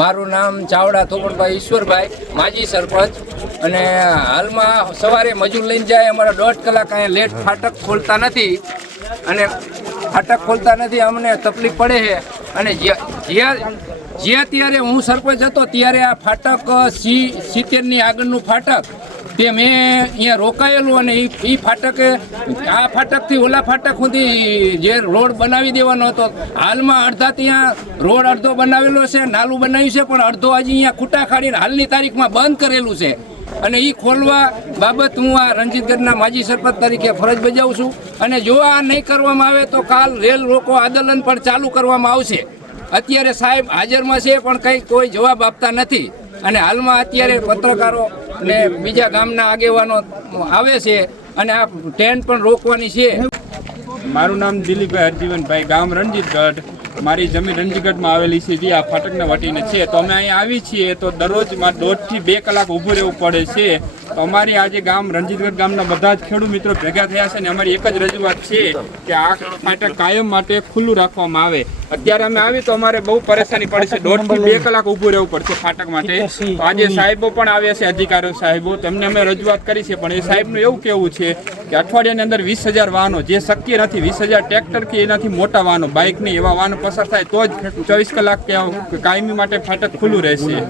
મારું નામ ચાવડા થોપણભાઈ ઈશ્વરભાઈ, માજી સરપંચ. અને હાલમાં સવારે મજૂર લઈને જાય, અમારા 1.5 કલાક અહીંયા લેટ ફાટક ખોલતા નથી અને અમને તકલીફ પડે છે. અને જ્યાં ત્યારે હું સરપંચ હતો ત્યારે આ ફાટક 70ની આગળનું ફાટક તે મેં અહીંયા રોકાયેલું અને એ ફાટકે આ ફાટકથી ઓલા ફાટક સુધી જે રોડ બનાવી દેવાનો હતો, હાલમાં અડધા ત્યાં રોડ અડધો બનાવેલો છે, નાલું બનાવ્યું છે, પણ અડધો હજી અહીંયા ખૂટા ખાડીને હાલની તારીખમાં બંધ કરેલું છે. અને એ ખોલવા બાબત હું આ રણજીતગઢના માજી સરપંચ તરીકે ફરજ બજાવું છું. અને જો આ નહીં કરવામાં આવે તો કાલ રેલ રોકો આંદોલન પણ ચાલુ કરવામાં આવશે. અત્યારે સાહેબ હાજરમાં છે પણ કંઈ કોઈ જવાબ આપતા નથી. અને હાલમાં અત્યારે પત્રકારો ને બીજા ગામના આગેવાનો આવે છે અને આ ટ્રેન પણ રોકવાની છે. મારું નામ દિલીપભાઈ હરજીવનભાઈ, ગામ રણજીતગઢ. મારી જમીન રણજીતગઢમાં આવેલી છે, જે આ ફાટકને વટીને છે. તો અમે અહીંયા આવી છીએ તો દરરોજ 1.5 થી 2 કલાક ઊભું રહેવું પડે છે. તો અમારી આજે ગામ રણજીતગઢ ગામના બધા જ ખેડૂત મિત્રો ભેગા થયા છે અને અમારી એક જ રજૂઆત છે કે આ ફાટક કાયમ માટે ખુલ્લું રાખવામાં આવે. અત્યારે અમે આવી તો અમારે બહુ પરેશાની પડે છે, 1.5 થી 2 કલાક ઊભું રહેવું પડશે ફાટક માટે. તો આજે સાહેબો પણ આવ્યા છે, અધિકારીઓ સાહેબો, તેમને અમે રજૂઆત કરી છે. પણ એ સાહેબનું એવું કહેવું છે કે અઠવાડિયાની અંદર 20,000 વાહનો, જે શક્ય નથી, 20,000 ટ્રેક્ટર કે એનાથી મોટા વાહનો, બાઇક નહીં, એવા વાહનો પસાર થાય તો જ 24 કલાક કાયમી માટે ફાટક ખુલ્લું રહેશે.